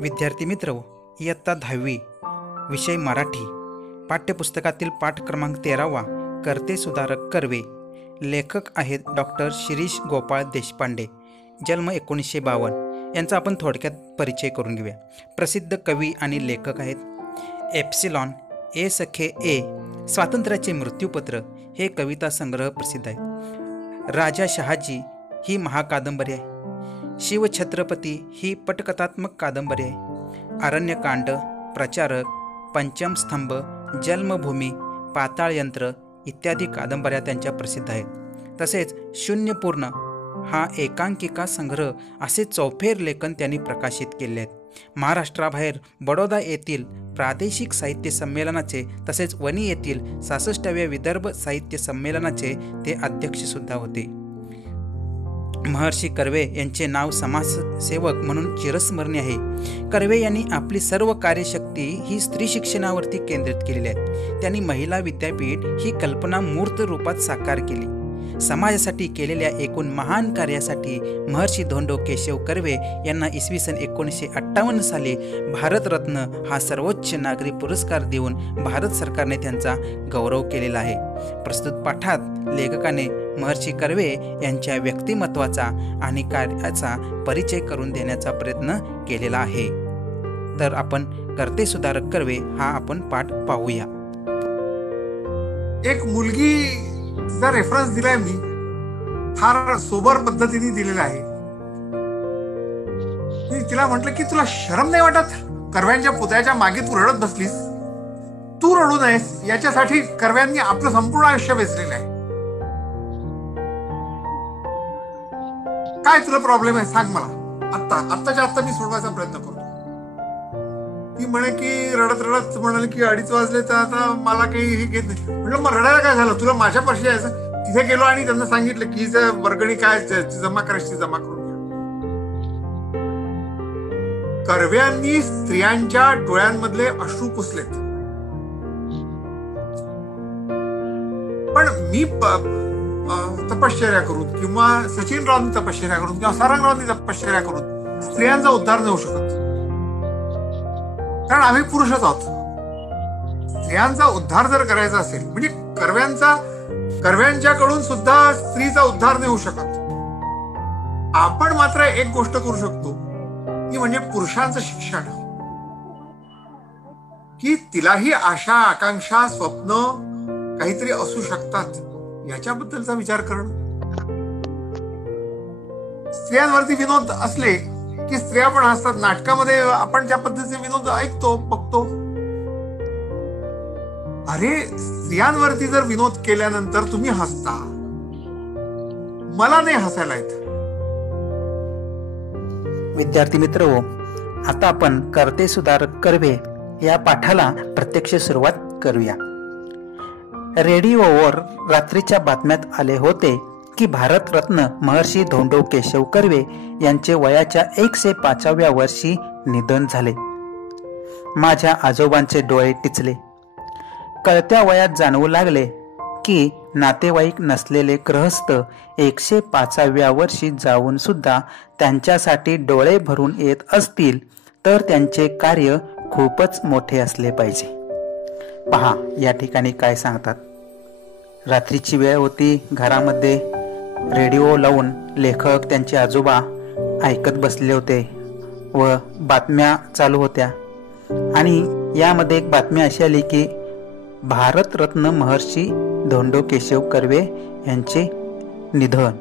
विद्यार्थी मित्र, इयत्ता 10वी, विषय मराठी, पाठ्यपुस्तकातील पाठ क्रमांक 13वा, कर्ते सुधारक कर्वे. लेखक आहेत डॉक्टर शिरीष गोपाळ देशपांडे. जन्म 1952. यांचा आपण थोडक्यात परिचय करून घेऊया. प्रसिद्ध कवी आणि लेखक आहेत. एप्सिलॉन, ए सखे ए, स्वातंत्र्याचे मृत्यूपत्र हे कविता संग्रह प्रसिद्ध आहे. राजा शहाजी ही महाकादंबरी आहे. शिवछत्रपती ही पटकथात्मक कादंबरी आहे. अरण्यकांड, प्रचारक, पंचम स्तंभ, जन्मभूमी, पाताळ यंत्र इत्यादी कादंबऱ्या त्यांच्या प्रसिद्ध आहेत. तसेच शून्यपूर्ण हा एकांकिका संग्रह असे चौफेर लेखन त्यांनी प्रकाशित केले आहेत. महाराष्ट्राबाहेर बडोदा येथील प्रादेशिक साहित्य संमेलनाचे तसेच वणी येथील 66व्या विदर्भ साहित्य संमेलनाचे ते अध्यक्षसुद्धा होते. महर्षी कर्वे यांचे नाव समाजसेवक म्हणून चिरस्मरणीय आहे. कर्वे यांनी आपली सर्व कार्यशक्ती ही स्त्री शिक्षणावरती केंद्रित केलेली आहे. त्यांनी महिला विद्यापीठ ही कल्पना मूर्त रूपात साकार केली. समाजासाठी केलेल्या एकूण महान कार्यासाठी महर्षी धोंडो केशव कर्वे यांना इसवी सन 1958 साली भारतरत्न हा सर्वोच्च नागरी पुरस्कार देऊन भारत सरकारने त्यांचा गौरव केलेला आहे. प्रस्तुत पाठात लेखकाने महर्षी कर्वे यांच्या व्यक्तिमत्वाचा आणि कार्याचा परिचय करून देण्याचा प्रयत्न केलेला आहे. तर आपण कर्ते सुधारक कर्वे हा आपण पाठ पाहूया. एक मुलगी तिचा रेफरन्स दिलाय मी, फार सोबर पद्धतीने दिलेला आहे. मी तिला म्हटलं की तुला शरम नाही वाटत? कर्व्यांच्या पुतळ्याच्या मागे तू रडत बसलीस. तू रडू नयेस याच्यासाठी कर्व्यांनी आपलं संपूर्ण आयुष्य वेचलेलं आहे. काय तुला प्रॉब्लेम आहे सांग मला. आत्ताच्या आत्ता मी सोडवायचा प्रयत्न करतो. ती म्हणे की रडत रडत म्हणाले की 2:30 वाजले तर आता मला काही हे घेत नाही. म्हटलं मग रडायला काय झालं? तुला माझ्यापाशी यायचं. तिथे गेलो आणि त्यांना सांगितलं की वर्गणी काय जमा करायची जमा करून घ्या. कर्व्यांनी स्त्रियांच्या डोळ्यांमधले अश्रू पुसलेत. पण मी तपश्चर्या करून किंवा सचिनरावांनी तपश्चर्या करून किंवा सारंगरावांनी तपश्चर्या करून स्त्रियांचा उद्धार नाही होऊ शकत. कारण आम्ही पुरुषच आहोत. स्त्रियांचा उद्धार जर करायचा असेल म्हणजे कर्व्यांच्याकडून सुद्धा स्त्रीचा उद्धार नाही होऊ शकत. आपण मात्र एक गोष्ट करू शकतो ती म्हणजे पुरुषांचं शिक्षण, की तिलाही आशा आकांक्षा स्वप्न काहीतरी असू शकतात याच्याबद्दलचा विचार करणं. स्त्रियांवरती विनोद असले की स्त्रिया पण हसतात. नाटकामध्ये आपण ज्या पद्धतीचे विनोद ऐकतो बघतो. अरे स्त्रियांवरती जर विनोद केल्यानंतर तुम्ही हसता, मला नाही हसायला येत. विद्यार्थी मित्र, आता आपण कर्ते सुधारक कर्वे या पाठाला प्रत्यक्ष सुरुवात करूया. रेडिओवर रात्रीच्या बातम्यात आले होते की भारतरत्न महर्षी धोंडो केशव कर्वे यांचे वयाच्या 105व्या वर्षी निधन झाले. माझ्या आजोबांचे डोळे टिचले. कळत्या वयात जाणवू लागले की नातेवाईक नसलेले गृहस्थ 105व्या वर्षी जाऊन सुद्धा त्यांच्यासाठी डोळे भरून येत असतील तर त्यांचे कार्य खूपच मोठे असले पाहिजे. पहा या ठिकाणी काय सांगतात. रात्रीची वेळ होती. घरामध्ये रेडिओ लावून लेखक त्यांचे आजोबा ऐकत बसले होते व बातम्या चालू होत्या. आणि यामध्ये एक बातमी अशी आली की भारतरत्न महर्षी धोंडो केशव कर्वे यांचे निधन.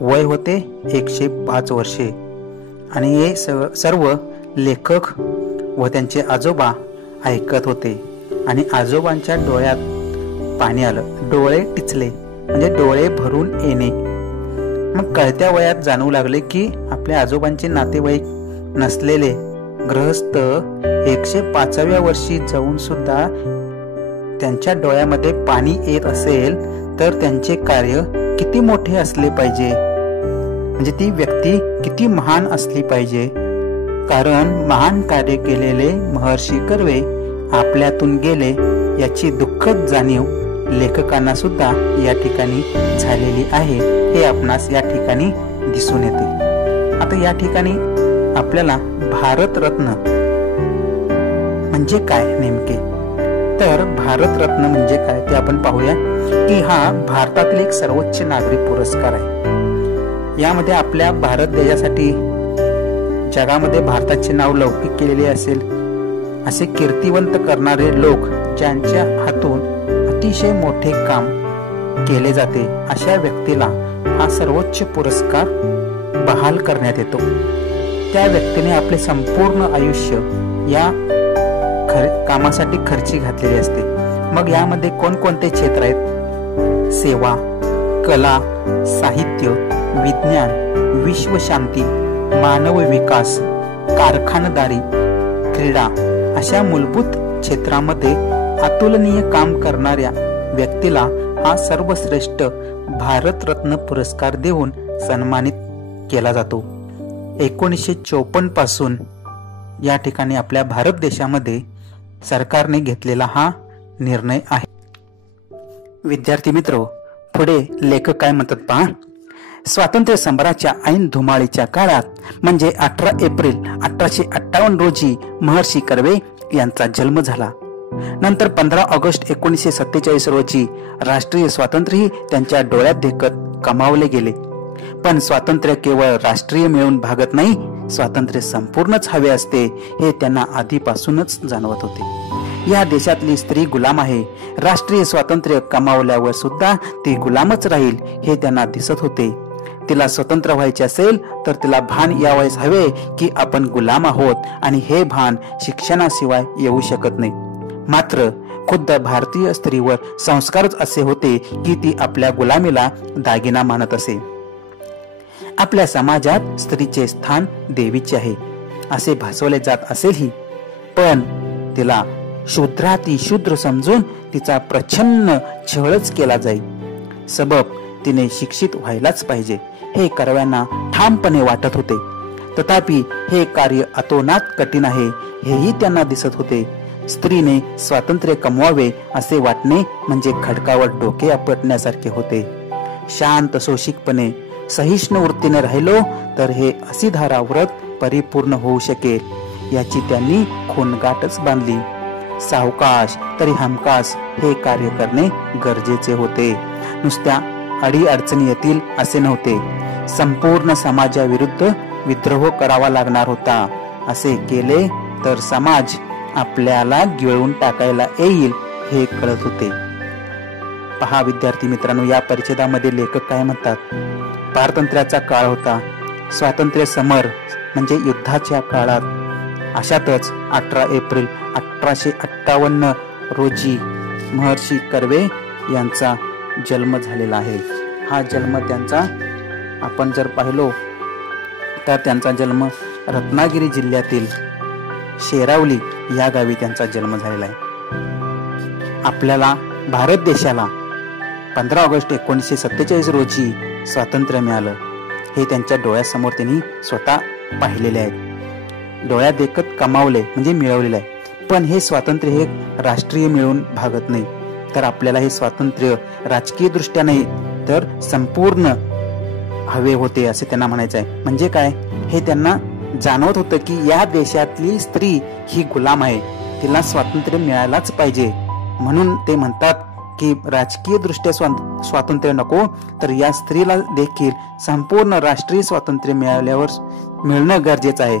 वय होते 105 वर्षे. आणि हे सर्व लेखक व त्यांचे आजोबा ऐकत होते. आणि आजोबांच्या डोळ्यात पाणी आलं. डोळे टिचले म्हणजे डोळे भरून येणे. मग कळत्या वयात जाणवू लागले की आपल्या आजोबांचे नातेवाईक नसलेले गृहस्थ 105व्या वर्षी जाऊन सुद्धा त्यांच्या डोळ्यामध्ये पाणी येत असेल तर त्यांचे कार्य किती मोठे असले पाहिजे, म्हणजे ती व्यक्ती किती महान असली पाहिजे. कारण महान कार्य केलेले महर्षी कर्वे आपल्यातून गेले याची दुःखद जाणीव लेखकांना सुद्धा या ठिकाणी झालेली आहे. हे आपणास या ठिकाणी दिसून येते. आता या ठिकाणी आपल्याला भारतरत्न म्हणजे काय नेमके? तर भारतरत्न म्हणजे काय ते आपण पाहूया की हा भारतातील एक सर्वोच्च नागरी पुरस्कार आहे. यामध्ये आपल्या भारत देशासाठी जगामध्ये भारताचे नाव लौकिक केलेले असेल असे कीर्तिवंत करणारे लोक ज्यांच्या हातून अतिशय मोठे काम केले जाते अशा व्यक्तीला हा सर्वोच्च पुरस्कार बहाल करण्यात येतो. त्या व्यक्तीने आपले संपूर्ण आयुष्य या कामासाठी खर्ची घातलेली असते. मग यामध्ये कोणकोणते क्षेत्र आहेत? सेवा, कला, साहित्य, विज्ञान, विश्वशांती, मानव विकास, कारखानदारी, क्रीडा अशा मूलभूत क्षेत्रामध्ये अतुलनीय काम करणाऱ्या व्यक्तीला हा सर्वश्रेष्ठ भारतरत्न पुरस्कार देऊन सन्मानित केला जातो. 1954 पासून या ठिकाणी आपल्या भारत देशामध्ये सरकारने घेतलेला हा निर्णय आहे. विद्यार्थी मित्र, पुढे लेखक काय म्हणतात पहा. स्वातंत्र्य समराच्या ऐन धुमाळीच्या काळात म्हणजे 18 एप्रिल 1858 रोजी महर्षी कर्वे यांचा जन्म झाला. नंतर 15 ऑगस्ट 1947 रोजी राष्ट्रीय स्वातंत्र्यही त्यांच्या डोळ्यात देखत कमावले गेले. पण स्वातंत्र्य केवळ राष्ट्रीय मिळून भागत नाही, स्वातंत्र्य संपूर्णच हवे असते हे त्यांना आधीपासूनच जाणवत होते. या देशातली स्त्री गुलाम आहे, राष्ट्रीय स्वातंत्र्य कमावल्यावर सुद्धा ती गुलामच राहील हे त्यांना दिसत होते. तिला स्वतंत्र व्हायचे असेल तर तिला भान यावयास हवे की आपण गुलाम आहोत आणि हे भान शिक्षणाशिवाय येऊ शकत नाही. मात्र खुद्द भारतीय स्त्रीवर संस्कारच असे होते की ती आपल्या गुलामीला दागिना मानत असे. आपल्या समाजात स्त्रीचे स्थान देवीचे आहे असे भासवले जात असेलही, पण तिला शूद्राती शूद्र समजून तिचा प्रच्छन्न छळच केला जाईल. सबब तिने शिक्षित व्हायलाच पाहिजे हे कर्व्यांना ठामपणे वाटत होते. तथापि हे कार्य अतोनात कठीण आहे हेही त्यांना दिसत होते. स्त्रीने स्वातंत्र्य कमवावे असे वाटणे म्हणजे खडकावर डोके आपटण्यासारखे होते. शांत सोशिकपणे सहिष्णु वृत्तीने राहिलो तर हे असिधारा व्रत परिपूर्ण होऊ शकेल याची त्यांनी खोनगाठच बांधली. सावकाश तरी हमखास हे कार्य करणे गरजेचे होते. नुसत्या अडी अडचणी येतील असे नव्हते. संपूर्ण समाजाविरुद्ध विद्रोह करावा लागणार होता. असे केले तर समाज आपल्याला गिळून टाकायला येईल हे कळत होते. पहा विद्यार्थी मित्रांनो, या परिच्छेदामध्ये लेखक काय म्हणतात. पारतंत्र्याचा काळ होता, स्वातंत्र्य समर म्हणजे युद्धाच्या काळात. अशातच 18 एप्रिल 1858 रोजी महर्षी कर्वे यांचा जन्म झालेला आहे. हा जन्म त्यांचा आपण जर पाहिलो तर त्यांचा जन्म रत्नागिरी जिल्ह्यातील शेरावली या गावी त्यांचा जन्म झालेला आहे. आपल्याला भारत देशाला 15 ऑगस्ट 1947 रोजी स्वातंत्र्य मिळालं हे त्यांच्या डोळ्यासमोर त्यांनी स्वतः पाहिलेले आहे. डोळ्यात देखत कमावले म्हणजे मिळवलेले आहे. पण हे स्वातंत्र्य हे राष्ट्रीय मिळून भागत नाही, तर आपल्याला हे स्वातंत्र्य राजकीय दृष्ट्या नाही तर संपूर्ण हवे होते असे त्यांना म्हणायचं आहे. म्हणजे काय, हे त्यांना जाणवत होतं की या देशातली स्त्री ही गुलाम आहे, तिला स्वातंत्र्य मिळायलाच पाहिजे. म्हणून ते म्हणतात की राजकीय दृष्ट्या स्वातंत्र्य नको, तर या स्त्रीला देखील संपूर्ण राष्ट्रीय स्वातंत्र्य मिळणं गरजेचं आहे.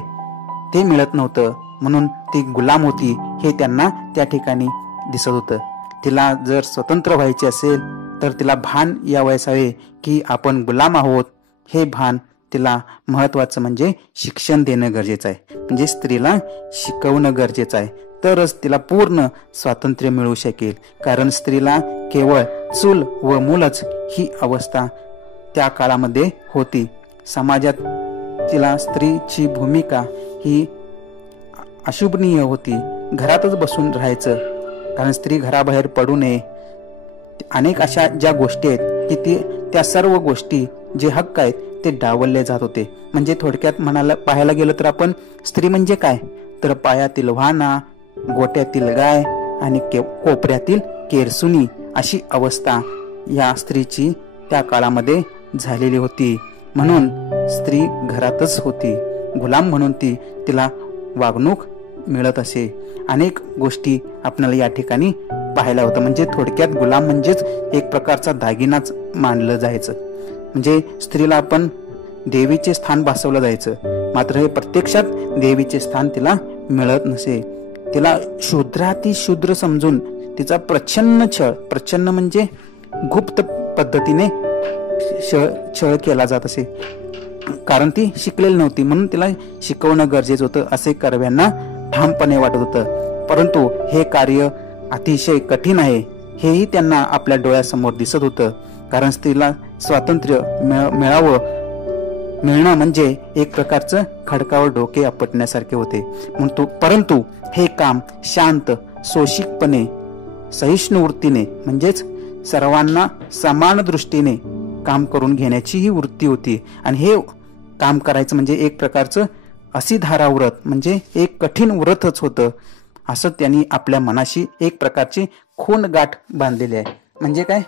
ते मिळत नव्हतं म्हणून ती गुलाम होती हे त्यांना त्या ठिकाणी दिसत होतं. तिला जर स्वतंत्र व्हायचे असेल तर तिला भान यावयास हवे की आपण गुलाम आहोत. हे भान तिला महत्वाचं म्हणजे शिक्षण देणं गरजेचं आहे. म्हणजे स्त्रीला शिकवणं गरजेचं आहे, तरच तिला पूर्ण स्वातंत्र्य मिळू शकेल. कारण स्त्रीला केवळ चूल व मूलच ही अवस्था त्या काळामध्ये होती. समाजात तिला स्त्रीची भूमिका ही अशुभनीय होती. घरातच बसून राहायचं, कारण स्त्री घराबाहेर पडू नये. अनेक अशा ज्या गोष्टी आहेत की त्या सर्व गोष्टी जे हक्क आहेत ते डावलले जात होते. म्हणजे थोडक्यात पाहायला गेलं तर आपण स्त्री म्हणजे काय, तर पायातील वाहना, गोट्यातील गाय आणि कोपऱ्यातील केरसुनी अशी अवस्था या स्त्रीची त्या काळामध्ये झालेली होती. म्हणून स्त्री घरातच होती, गुलाम म्हणून तिला वागणूक मिळत असे अनेक गोष्टी आपल्याला या ठिकाणी पाहायला होतं. म्हणजे थोडक्यात गुलाम म्हणजेच एक प्रकारचा दागिनाच मानलं जायचं. म्हणजे स्त्रीला आपण देवीचे स्थान बसवलं जायचं, मात्र हे प्रत्यक्षात देवीचे स्थान तिला मिळत नसे. तिला शूद्राती शूद्र समजून तिचा प्रच्छन्न म्हणजे गुप्त पद्धतीने छळ केला जात असे. कारण ती शिकलेली नव्हती, म्हणून तिला शिकवणं गरजेचं होतं असे कर्व्यांना ठामपणे वाटत होतं. परंतु हे कार्य अतिशय कठीण आहे हेही त्यांना आपल्या डोळ्यासमोर दिसत होतं. कारण स्त्रीला स्वातंत्र्य मिळणं म्हणजे एक प्रकारचं खडकावर डोके आपटण्यासारखे होते. परंतु हे काम शांत सोशिकपणे सहिष्णू वृत्तीने म्हणजेच सर्वांना समान दृष्टीने काम करून घेण्याची ही वृत्ती होती. आणि हे काम करायचं म्हणजे एक प्रकारचं असिधारा व्रत म्हणजे एक कठीण व्रतच होतं. असं त्यांनी आपल्या मनाशी एक प्रकारची खूणगाठ बांधलेली आहे. म्हणजे काय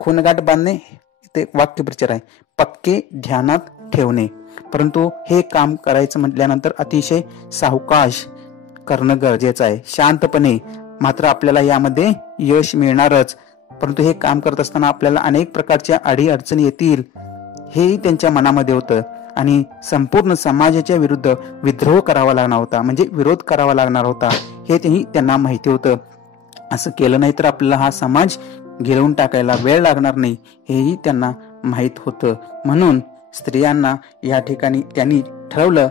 खूणगाठ बांधणे ते वाक्यप्रचार आहे, पक्के ध्यानात ठेवणे. परंतु हे काम करायचं म्हटल्यानंतर अतिशय सावकाश करणं गरजेचं आहे, शांतपणे. मात्र आपल्याला यामध्ये यश मिळणारच, परंतु हे काम करत असताना आपल्याला अनेक प्रकारच्या अडीअडचणी येतील हेही त्यांच्या मनामध्ये होतं. आणि संपूर्ण समाजाच्या विरुद्ध विद्रोह करावा लागणार होता, म्हणजे विरोध करावा लागणार होता हे त्यांना माहिती होतं. असं केलं नाही तर आपल्याला हा समाज गिरवून टाकायला वेळ लागणार नाही हेही त्यांना माहीत होतं. म्हणून स्त्रियांना या ठिकाणी त्यांनी ठरवलं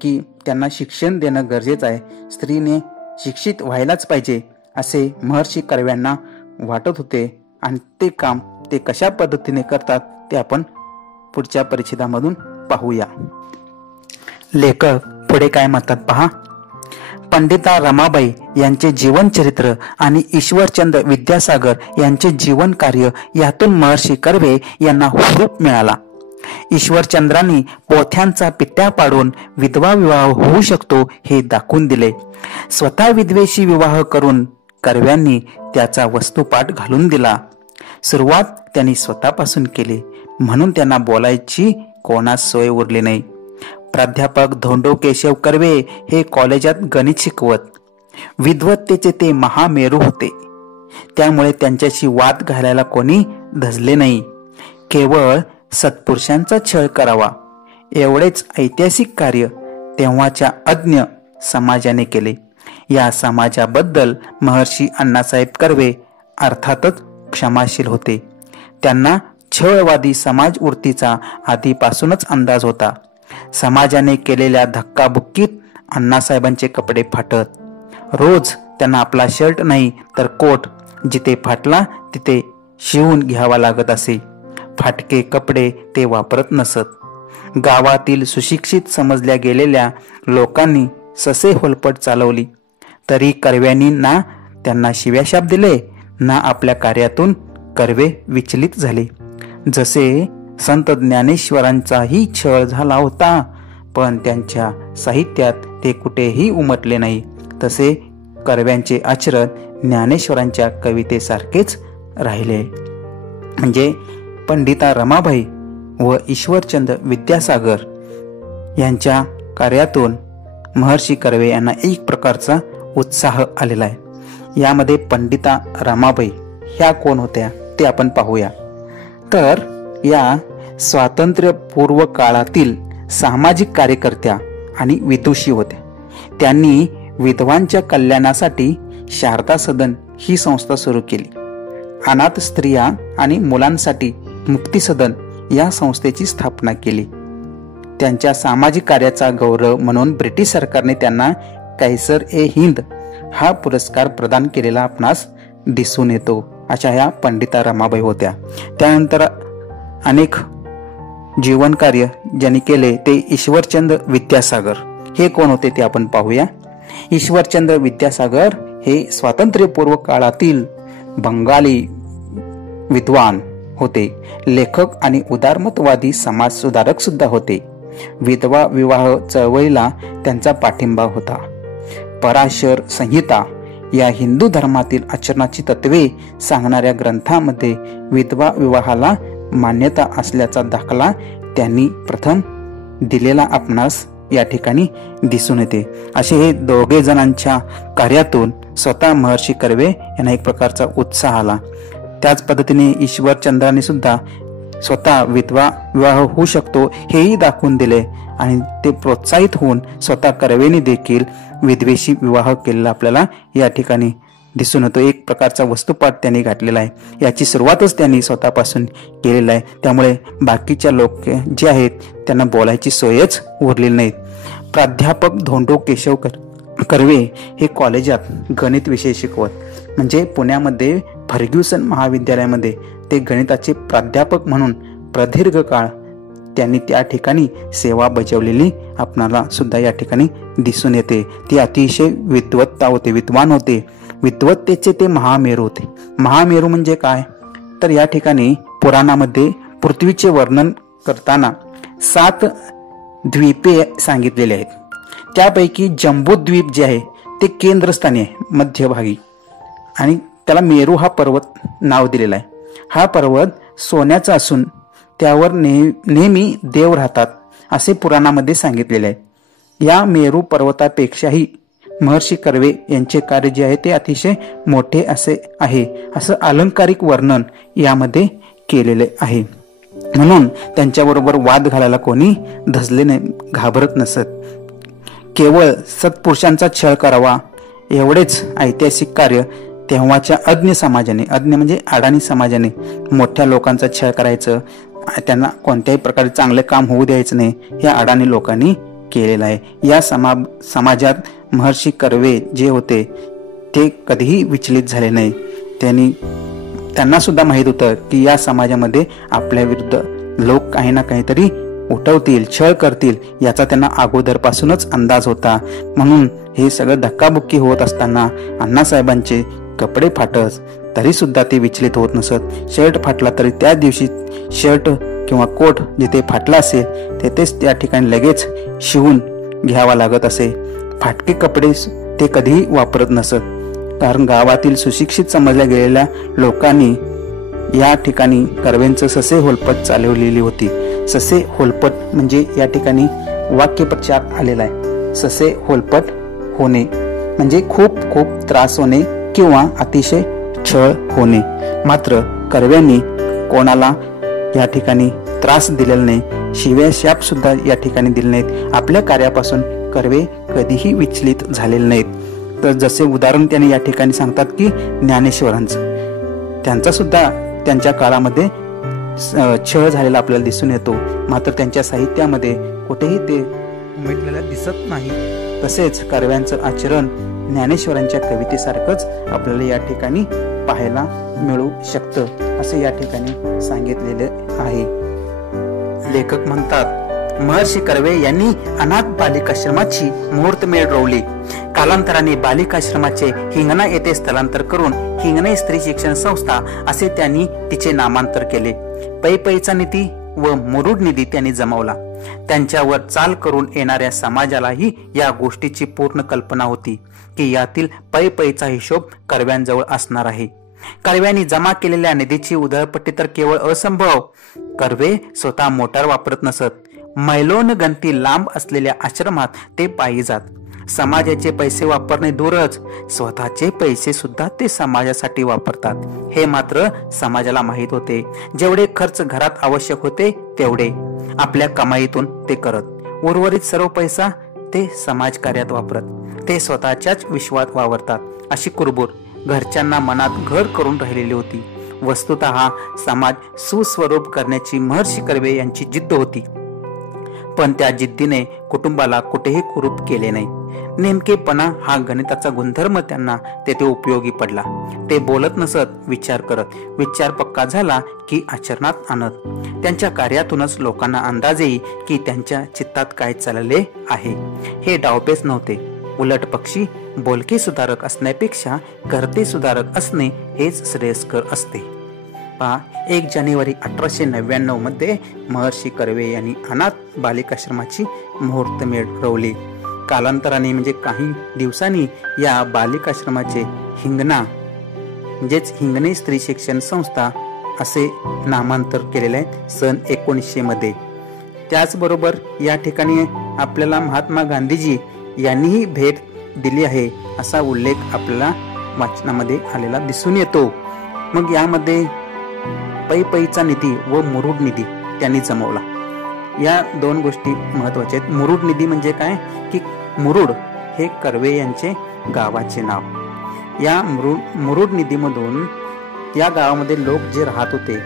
की त्यांना शिक्षण देणं गरजेचं आहे, स्त्रीने शिक्षित व्हायलाच पाहिजे असे महर्षी कर्व्यांना वाटत होते. आणि ते काम ते कशा पद्धतीने करतात ते आपण पुढच्या परिच्छेदामधून पाहूया. लेखक पुढे काय म्हणतात पहा. पंडिता रमाबाई यांचे जीवन चरित्र आणि ईश्वरचंद विद्यासागर यांचे जीवन कार्य यातून महर्षी कर्वे यांना हुरूप मिळाला. ईश्वरचंद्रांनी पोथ्यांचा पिट्ट्या पाडून विधवा विवाह होऊ शकतो हे दाखवून दिले. स्वतः विधवेशी विवाह करून कर्व्यांनी त्याचा वस्तुपाठ घालून दिला. सुरुवात त्यांनी स्वतःपासून केली, म्हणून त्यांना बोलायची कोणास सोय उरली नाही. प्राध्यापक धोंडो केशव कर्वे हे कॉलेजात गणित शिकवत. विद्वत्तेचे ते महामेरू होते, त्यामुळे त्यांच्याशी वाद घालायला कोणी धजले नाही. केवळ सत्पुरुषांचा छळ करावा एवढेच ऐतिहासिक कार्य तेव्हाच्या अज्ञ समाजाने केले. या समाजाबद्दल महर्षी अण्णासाहेब कर्वे अर्थातच क्षमाशील होते. त्यांना छळवादी समाज वृत्तीचा आधीपासूनच अंदाज होता. समाजाने केलेल्या धक्काबुक्कीत अण्णासाहेबांचे कपडे फाटत. रोज त्यांना आपला शर्ट नाही तर कोट जिथे फाटला तिथे शिवून घ्यावा लागत असे. फाटके कपडे ते वापरत नसत. गावातील सुशिक्षित समजल्या गेलेल्या लोकांनी ससे होलपट चालवली तरी कर्व्यांनी ना त्यांना शिव्याशाप दिले ना आपल्या कार्यातून कर्वे विचलित झाले. जसे संत ज्ञानेश्वरांचाही छळ झाला होता, पण त्यांच्या साहित्यात ते कुठेही उमटले नाही, तसे कर्व्यांचे आचरण ज्ञानेश्वरांच्या कवितेसारखेच राहिले. म्हणजे पंडिता रमाबाई व ईश्वरचंद विद्यासागर यांच्या कार्यातून महर्षी कर्वे यांना एक प्रकारचा उत्साह आलेला आहे. यामध्ये पंडिता रमाबाई ह्या कोण होत्या ते आपण पाहूया. तर या स्वातंत्र्यपूर्व काळातील सामाजिक कार्यकर्त्या आणि विदुषी होत्या. त्यांनी विधवांच्या कल्याणासाठी शारदा सदन ही संस्था सुरू केली. अनाथ स्त्रिया आणि मुलांसाठी मुक्ती सदन या संस्थेची स्थापना केली. त्यांच्या सामाजिक कार्याचा गौरव म्हणून ब्रिटिश सरकारने त्यांना कैसर ए हिंद हा पुरस्कार प्रदान केलेला आपणास दिसून येतो. अशा ह्या पंडिता रमाबाई होत्या. त्यानंतर अनेक जीवन कार्य ज्यांनी केले ते ईश्वरचंद विद्यासागर हे कोण होते ते आपण पाहूया. ईश्वरचंद विद्यासागर हे स्वातंत्र्यपूर्व काळातील बंगाली विद्वान होते. लेखक आणि उदारमतवादी समाज सुधारक सुद्धा होते. विधवा विवाह चळवळीला त्यांचा पाठिंबा होता. पराशर संहिता या हिंदू धर्मातील आचरणाची तत्वे सांगणाऱ्या ग्रंथामध्ये विधवा विवाहाला मान्यता असल्याचा दाखला त्यांनी प्रथम दिलेला आपणास या ठिकाणी दिसून येते. असे हे दोघे जणांच्या कार्यातून स्वतः महर्षी कर्वे यांना एक प्रकारचा उत्साह आला. त्याच पद्धतीने ईश्वरचंद्राने सुद्धा स्वतः विवाह होऊ शकतो हेही दाखवून दिले आणि ते प्रोत्साहित होऊन स्वतः कर्वेने देखील विधवेशी विवाह केलेला आपल्याला या ठिकाणी दिसून येतो. एक प्रकारचा वस्तुपाठ त्यांनी घातलेला आहे. याची सुरुवातच त्यांनी स्वतःपासून केलेला आहे. त्यामुळे बाकीच्या लोक जे आहेत त्यांना बोलायची सोयच उरलेली नाही. प्राध्यापक धोंडो केशव कर्वे हे कॉलेजात गणित विषय शिकवत. म्हणजे पुण्यामध्ये फर्ग्युसन महाविद्यालयामध्ये ते गणिताचे प्राध्यापक म्हणून प्रदीर्घ काळ त्यांनी त्या ठिकाणी सेवा बजावलेली आपणाला सुद्धा या ठिकाणी दिसून येते. ते अतिशय विद्वान होते. विद्वत्तेचे ते महामेरू होते. महामेरू म्हणजे काय तर या ठिकाणी पुराणामध्ये पृथ्वीचे वर्णन करताना 7 द्वीपे सांगितलेले आहेत. त्यापैकी जम्बूद्वीप जे आहे ते केंद्रस्थानी आहे, मध्यभागी, आणि त्याला मेरू हा पर्वत नाव दिलेला आहे. हा पर्वत सोन्याचा असून त्यावर नेहमी देव राहतात असे पुराणामध्ये सांगितलेले आहे. या मेरू पर्वतापेक्षाही महर्षी कर्वे यांचे कार्य जे आहे ते अतिशय मोठे असे आहे, असं अलंकारिक वर्णन यामध्ये केलेले आहे. म्हणून त्यांच्याबरोबर वाद घालायला कोणी धजले नाही, घाबरत नसत. केवळ सत्पुरुषांचा छळ करावा एवढेच ऐतिहासिक कार्य तेव्हाच्या अज्ञ समाजाने, अज्ञ म्हणजे अडाणी समाजाने मोठ्या लोकांचा छळ करायचं, त्यांना कोणत्याही प्रकारे चांगले काम होऊ द्यायचं नाही, या अडाणी लोकांनी केलेलं आहे. या समाजात महर्षी कर्वे जे होते ते कधीही विचलित झाले नाही. त्यांना सुद्धा माहीत होतं की या समाजामध्ये आपल्या विरुद्ध लोक काही ना काहीतरी उठवतील, छळ करतील, याचा त्यांना अगोदरपासूनच अंदाज होता. म्हणून हे सगळं धक्काबुक्की होत असताना अण्णासाहेबांचे कपडे फाटत तरी सुद्धा ते विचलित होत नसत. शर्ट फाटला तरी त्या दिवशी शर्ट किंवा कोट जिथे फाटला असेल तेथेच त्या ठिकाणी लगेच शिवून घ्यावा लागत असे. फाटके कपडे ते कधीही वापरत नसत, कारण गावातील सुशिक्षित समजल्या गेलेल्या लोकांनी या ठिकाणी कर्वेंचं ससे होलपट चालवलेली होती. ससे होलपट म्हणजे या ठिकाणी वाक्यप्रचार आलेला आहे. ससे होलपट होणे म्हणजे खूप खूप त्रास होणे किंवा अतिशय छळ होणे. मात्र कर्व्यांनी कोणाला या ठिकाणी त्रास दिलेला नाही, शिव्या शाप सुद्धा या ठिकाणी दिले नाहीत. आपल्या कार्यापासून कर्वे कधीही विचलित झालेले नाहीत. तर जसे उदाहरण त्यांनी या ठिकाणी सांगतात की ज्ञानेश्वरांचं, त्यांचा सुद्धा त्यांच्या काळामध्ये छळ झालेला आपल्याला दिसून येतो. मात्र त्यांच्या साहित्यामध्ये कुठेही ते उमटलेलं दिसत नाही. तसेच कर्व्यांचं आचरण ज्ञानेश्वरांच्या कवितेसारखंच आपल्याला या ठिकाणी पाहायला मिळू शकतं असे या ठिकाणी सांगितलेले आहे. लेखक म्हणतात, महर्षी कर्वे यांनी अनाथ बालिकाश्रमाची मुहूर्तमेढ रोवली. कालांतराने बालिकाश्रमाचे हिंगणा येथे स्थलांतर करून हिंगणे स्त्री शिक्षण संस्था असे त्यांनी तिचे नामांतर केले. पैचा निधी व मुरुड निधी त्यांनी जमवला. त्यांच्यावर चाल करून येणाऱ्या समाजालाही या गोष्टीची पूर्ण कल्पना होती की यातील पैचा हिशोब कर्व्यांजवळ असणार आहे. कर्व्यांनी जमा केलेल्या निधीची उधळपट्टी तर केवळ असंभव. कर्वे स्वतः मोटार वापरत नसत. मैलोन गंती लांब असलेल्या आश्रमात ते पायी जात. समाजाचे पैसे वापरणे दूरच, स्वतःचे पैसे सुद्धा ते समाजासाठी वापरतात हे मात्र समाजाला माहीत होते. जेवढे खर्च घरात आवश्यक होते तेवढे आपल्या कमाईतून ते करत. उर्वरित सर्व पैसा ते समाज कार्यात वापरत. ते स्वतःच्याच विश्वात वावरतात अशी कुरबुर घरच्यांना मनात घर करून राहिलेली होती. वस्तुतः समाज सुस्वरूप करण्याची महर्षी कर्वे यांची जिद्द होती, पण त्या जिद्दीने कुटुंबाला कुठेही कुरूप केले नाही. नेमकेपणा हा गणिताचा गुणधर्म त्यांना तेथे उपयोगी पडला. ते बोलत नसत, विचार करत. विचार पक्का झाला की आचरणात आणत. त्यांच्या कार्यातूनच लोकांना अंदाज येई की त्यांच्या चित्तात काय चालले आहे. हे डावपेच नव्हते, उलट पक्षी बोलके सुधारक असण्यापेक्षा करते सुधारक असणे हेच श्रेयस्कर असते. 1 जानेवारी 1899 मध्ये महर्षी कर्वे यांनी अनाथ बालिकाश्रमाची मुहूर्तमेढ रोवली. कालांतराने म्हणजे काही दिवसांनी या बालिकाश्रमाचे हिंगणा म्हणजेच हिंगणे स्त्री शिक्षण संस्था असे नामांतर केलेले आहे सन 1900 मध्ये. त्याचबरोबर या ठिकाणी आपल्याला महात्मा गांधीजी यांनीही भेट दिली आहे असा उल्लेख आपल्याला वाचनामध्ये आलेला दिसून येतो. मग यामध्ये पै पैचा निधी व मुरुड निधी त्यांनी जमवला. या दोन गोष्टी महत्वाच्या आहेत. मुरुड निधी म्हणजे काय की मुरुड हे कर्वे यांचे गावाचे नाव. या मुरुड निधीमधून या गावामध्ये लोक जे राहत होते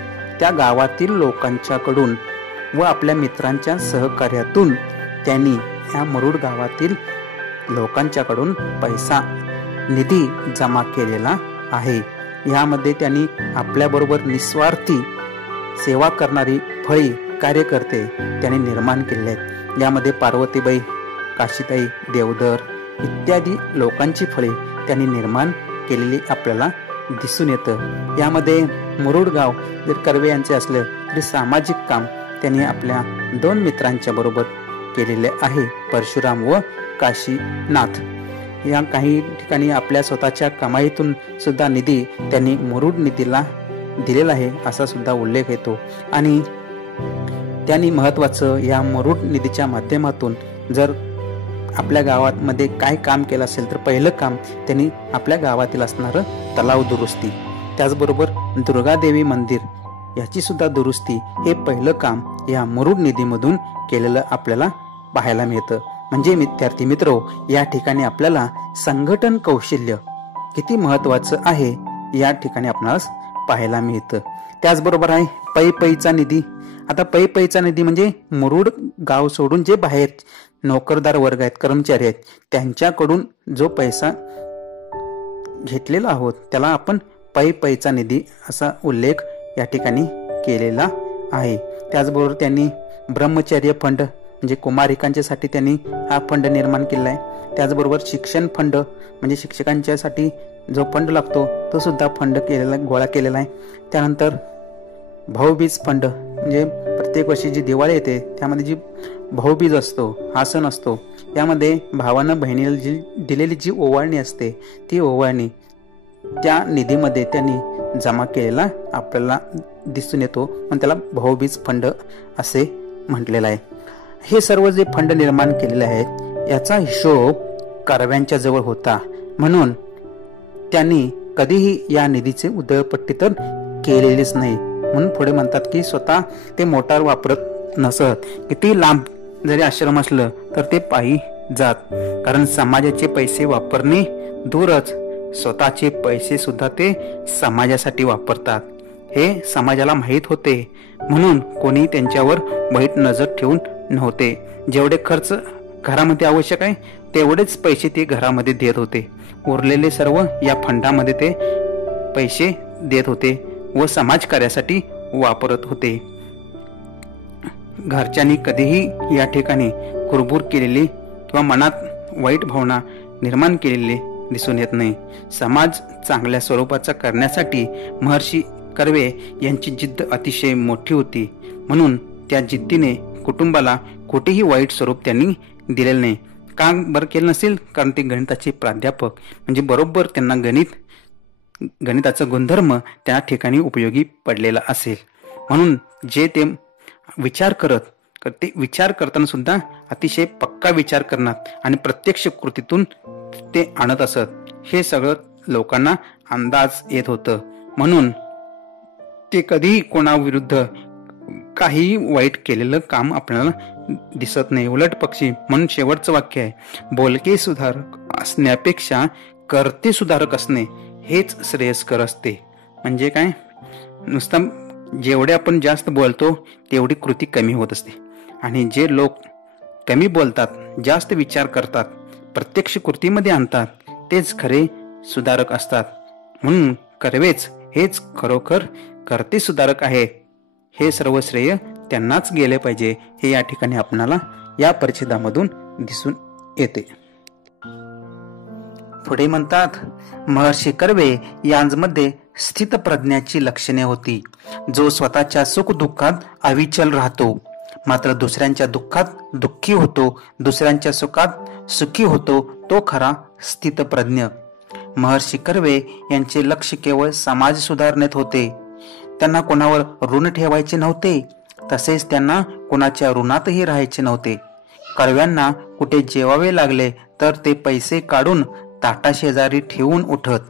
त्या गावातील लोकांच्याकडून व आपल्या मित्रांच्या सहकार्यातून त्यांनी या मुरुड गावातील लोकांच्याकडून पैसा निधी जमा केलेला आहे. यामध्ये त्यांनी आपल्याबरोबर निस्वार्थी सेवा करणारी फळी कार्यकर्ते त्यांनी निर्माण केले आहेत. यामध्ये पार्वतीबाई, काशीताई, देवधर इत्यादी लोकांची फळी त्यांनी निर्माण केलेली आपल्याला दिसून येतं. यामध्ये मुरुड गाव जर कर्वे यांचे असलं तरी सामाजिक काम त्यांनी आपल्या 2 मित्रांच्या बरोबर केलेले आहे, परशुराम व काशीनाथ. या काही ठिकाणी आपल्या स्वतःच्या कमाईतून सुद्धा निधी त्यांनी मुरुड निधीला दिलेला आहे असा सुद्धा उल्लेख येतो. आणि त्यांनी महत्वाचं या मुरुड निधीच्या माध्यमातून जर आपल्या गावामध्ये काय काम केलं असेल तर पहिलं काम त्यांनी आपल्या गावातील असणारं तलाव दुरुस्ती, त्याचबरोबर दुर्गादेवी मंदिर याची सुद्धा दुरुस्ती हे पहिलं काम या मुरुड निधीमधून केलेलं आपल्याला पाहायला मिळतं. म्हणजे विद्यार्थी मित्र, या ठिकाणी आपल्याला संघटन कौशल्य किती महत्वाचं आहे या ठिकाणी आपणास पाहायला मिळतं. त्याचबरोबर आहे पै पैचा निधी. आता पै पैचा निधी म्हणजे मुरुड गाव सोडून जे बाहेर नोकरदार वर्ग आहेत, कर्मचारी आहेत, त्यांच्याकडून जो पैसा घेतलेला आहोत त्याला आपण पै पैचा निधी असा उल्लेख या ठिकाणी केलेला आहे. त्याचबरोबर त्यांनी ब्रह्मचर्य फंड म्हणजे कुमारिकांच्यासाठी त्यांनी हा फंड निर्माण केला आहे. त्याचबरोबर शिक्षण फंड म्हणजे शिक्षकांच्यासाठी जो फंड लागतो तो सुद्धा फंड केलेला गोळा केलेला आहे. त्यानंतर भाऊबीज फंड म्हणजे प्रत्येक वर्षी जी दिवाळी येते त्यामध्ये जी भाऊबीज असतो, हा सण असतो, यामध्ये भावानं बहिणीला जी दिलेली जी ओवाळणी असते ती ओवाळणी त्या निधीमध्ये त्यांनी जमा केलेला आपल्याला दिसून येतो, पण त्याला भाऊबीज फंड असे म्हटलेलं आहे. हे सर्व जे फंड निर्माण केलेले आहेत याचा हिशोब कर्व्यांच्या जवळ होता, म्हणून त्यांनी कधीही या निधीचे उधळपट्टी तर केलेलीच नाही. म्हणून पुढे म्हणतात की स्वतः ते मोटार वापरत नसत, किती लांब जरी आश्रम असलं तर ते पायी जात, कारण समाजाचे पैसे वापरणे दूरच स्वतःचे पैसे सुद्धा ते समाजासाठी वापरतात हे समाजाला माहीत होते, म्हणून कोणी त्यांच्यावर वाईट नजर ठेवून नव्हते. जेवढे खर्च घरामध्ये आवश्यक आहे तेवढेच पैसे ते घरामध्ये देत होते, उरलेले सर्व या फंडामध्ये ते पैसे देत होते व समाज कार्यासाठी वापरत होते. घरच्यांनी कधीही या ठिकाणी कुरबुर केलेली किंवा मनात वाईट भावना निर्माण केलेली दिसून येत नाही. समाज चांगल्या स्वरूपाचा करण्यासाठी महर्षी कर्वे यांची जिद्द अतिशय मोठी होती, म्हणून त्या जिद्दीने कुटुंबाला कुठेही वाईट स्वरूप त्यांनी दिलेलं नाही. का बरं केलं नसेल? कारण ते गणिताचे प्राध्यापक, म्हणजे बरोबर त्यांना गणिताचा गुणधर्म त्या ठिकाणी उपयोगी पडलेला असेल, म्हणून जे ते विचार करताना सुद्धा अतिशय पक्का विचार करणार आणि प्रत्यक्ष कृतीतून ते आणत असत. हे सगळं लोकांना अंदाज येत होतं, म्हणून ते कधीही कोणाविरुद्ध काही वाईट केलेलं काम आपल्याला दिसत नाही. उलट पक्षी म्हणून शेवटचं वाक्य आहे, बोलके सुधारक असण्यापेक्षा कर्ते सुधारक असणे हेच श्रेयस्कर असते. म्हणजे काय, नुसतं जेवढे आपण जास्त बोलतो तेवढी कृती कमी होत असते, आणि जे लोक कमी बोलतात, जास्त विचार करतात, प्रत्यक्ष कृतीमध्ये आणतात तेच खरे सुधारक असतात. म्हणून कर्वेच हेच खरोखर कर्ते सुधारक आहेत. हे सर्व श्रेय त्यांनाच गेले पाहिजे हे या ठिकाणी आपणाला या परिच्छेदामधून दिसून येते. पुढे म्हणतात, महर्षी कर्वे यांमध्ये स्थित प्रज्ञाची लक्षणे होती. जो स्वतःच्या सुख दुःखात अविचल राहतो, मात्र दुसऱ्यांच्या दुःखात दुःखी होतो, दुसऱ्यांच्या सुखात सुखी होतो, तो खरा स्थितप्रज्ञ. महर्षी कर्वे यांचे लक्ष केवळ समाज सुधारणेत होते. त्यांना कोणावर ऋण ठेवायचे नव्हते. तसेच त्यांना कोणाच्या ऋणातही राहायचे नव्हते. कर्व्यांना कुठे जेवावे लागले तर ते पैसे काढून ताटाशेजारी ठेवून उठत.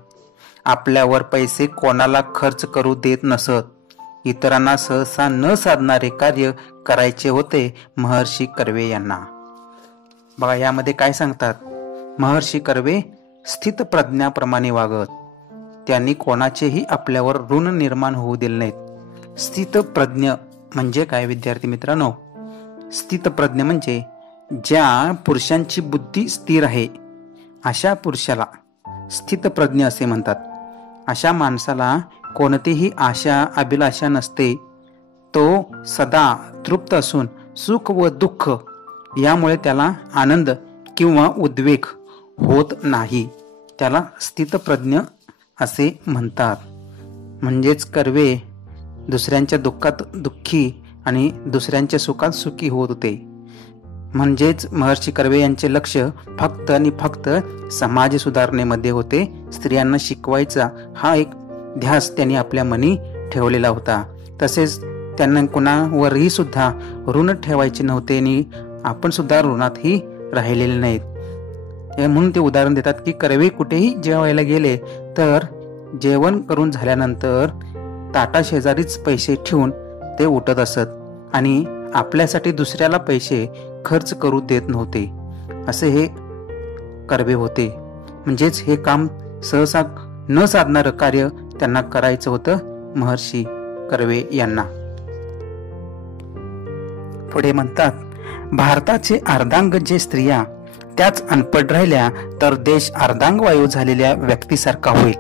आपल्यावर पैसे कोणाला खर्च करू देत नसत. इतरांना सहसा न साधणारे कार्य करायचे होते महर्षी कर्वे यांना. बघा यामध्ये काय सांगतात, महर्षी कर्वे स्थितप्रज्ञाप्रमाणे वागत. त्यांनी कोणाचेही आपल्यावर ऋण निर्माण होऊ दिले नाहीत. स्थितप्रज्ञ म्हणजे काय विद्यार्थी मित्रांनो? स्थितप्रज्ञ म्हणजे ज्या पुरुषांची बुद्धी स्थिर आहे अशा पुरुषाला स्थितप्रज्ञ असे म्हणतात. अशा माणसाला कोणतीही आशा अभिलाषा नसते. तो सदा तृप्त असून सुख व दुःख यामुळे त्याला आनंद किंवा उद्वेग होत नाही. त्याला स्थितप्रज्ञ असे म्हणतात. म्हणजेच कर्वे दुसऱ्यांच्या दुःखात दुःखी आणि दुसऱ्यांच्या सुखात सुखी होत होते. म्हणजेच महर्षी कर्वे यांचे लक्ष फक्त आणि फक्त समाज सुधारणेमध्ये होते. स्त्रियांना शिकवायचा हा एक ध्यास त्यांनी आपल्या मनी ठेवलेला होता. तसेच त्यांना कोणावरही सुद्धा ऋण ठेवायचे नव्हते आणि आपण सुद्धा ऋणातही राहिलेले नाहीत. म्हणून ते उदाहरण देतात की कर्वे कुठेही जेवायला गेले तर जेवण करून झाल्यानंतर ताटाशेजारीच पैसे ठेवून ते उठत असत आणि आपल्यासाठी दुसऱ्याला पैसे खर्च करू देत नव्हते. असे हे कर्वे होते. म्हणजेच हे काम सहसा न साधणारं कार्य त्यांना करायचं होतं महर्षी कर्वे यांना. पुढे म्हणतात, भारताचे अर्धांग जे स्त्रिया त्याच अनपढ राहिल्या तर देश अर्धांगवायू झालेल्या व्यक्तीसारखा होईल.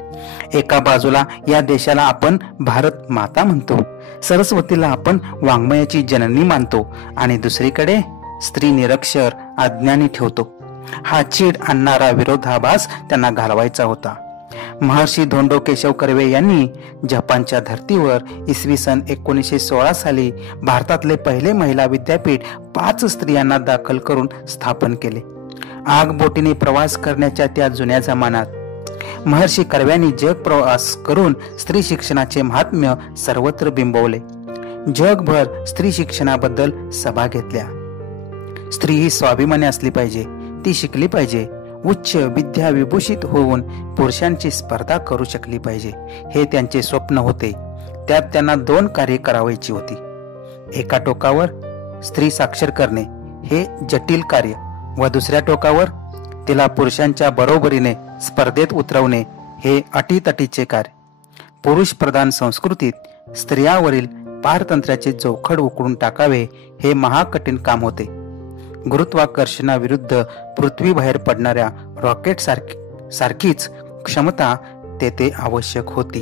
एका बाजूला या देशाला आपण भारत माता म्हणतो, सरस्वतीला आपण वाङ्मयाची जननी मानतो आणि दुसरीकडे स्त्री निरक्षर अज्ञानी ठेवतो. हा चीड आणणारा विरोधाभास त्यांना घालवायचा होता. महर्षी धोंडो केशव कर्वे यांनी जपानच्या धर्तीवर इसवी सन 1916 साली भारतातले पहिले महिला विद्यापीठ 5 स्त्रियांना दाखल करून स्थापन केले. आगबोटीने प्रवास करण्याच्या त्या जुन्या जमान्यात महर्षी कर्व्यांनी जग प्रवास करून स्त्री शिक्षणाचे महात्म्य सर्वत्र बिंबवले. जगभर स्त्री शिक्षणाबद्दल सभा घेतल्या. स्त्री ही स्वाभिमानी असली पाहिजे, ती शिकली पाहिजे, उच्च विद्या विभूषित होऊन पुरुषांची स्पर्धा करू शकली पाहिजे, हे त्यांचे स्वप्न होते. त्यात त्यांना 2 कार्य करावायची होती. एका टोकावर स्त्री साक्षर करणे हे जटिल कार्य व दुसऱ्या टोकावर तिला पुरुषांच्या बरोबरीने स्पर्धेत उतरवणे हे अटीतटीचे कार्य. पुरुष प्रधान संस्कृतीत स्त्रियावरील पारतंत्र्याचे जोखड उकळून टाकावे हे महाकठीण काम होते. गुरुत्वाकर्षणाविरुद्ध पृथ्वीबाहेर पडणाऱ्या रॉकेट सारखीच क्षमता तेथे आवश्यक होती.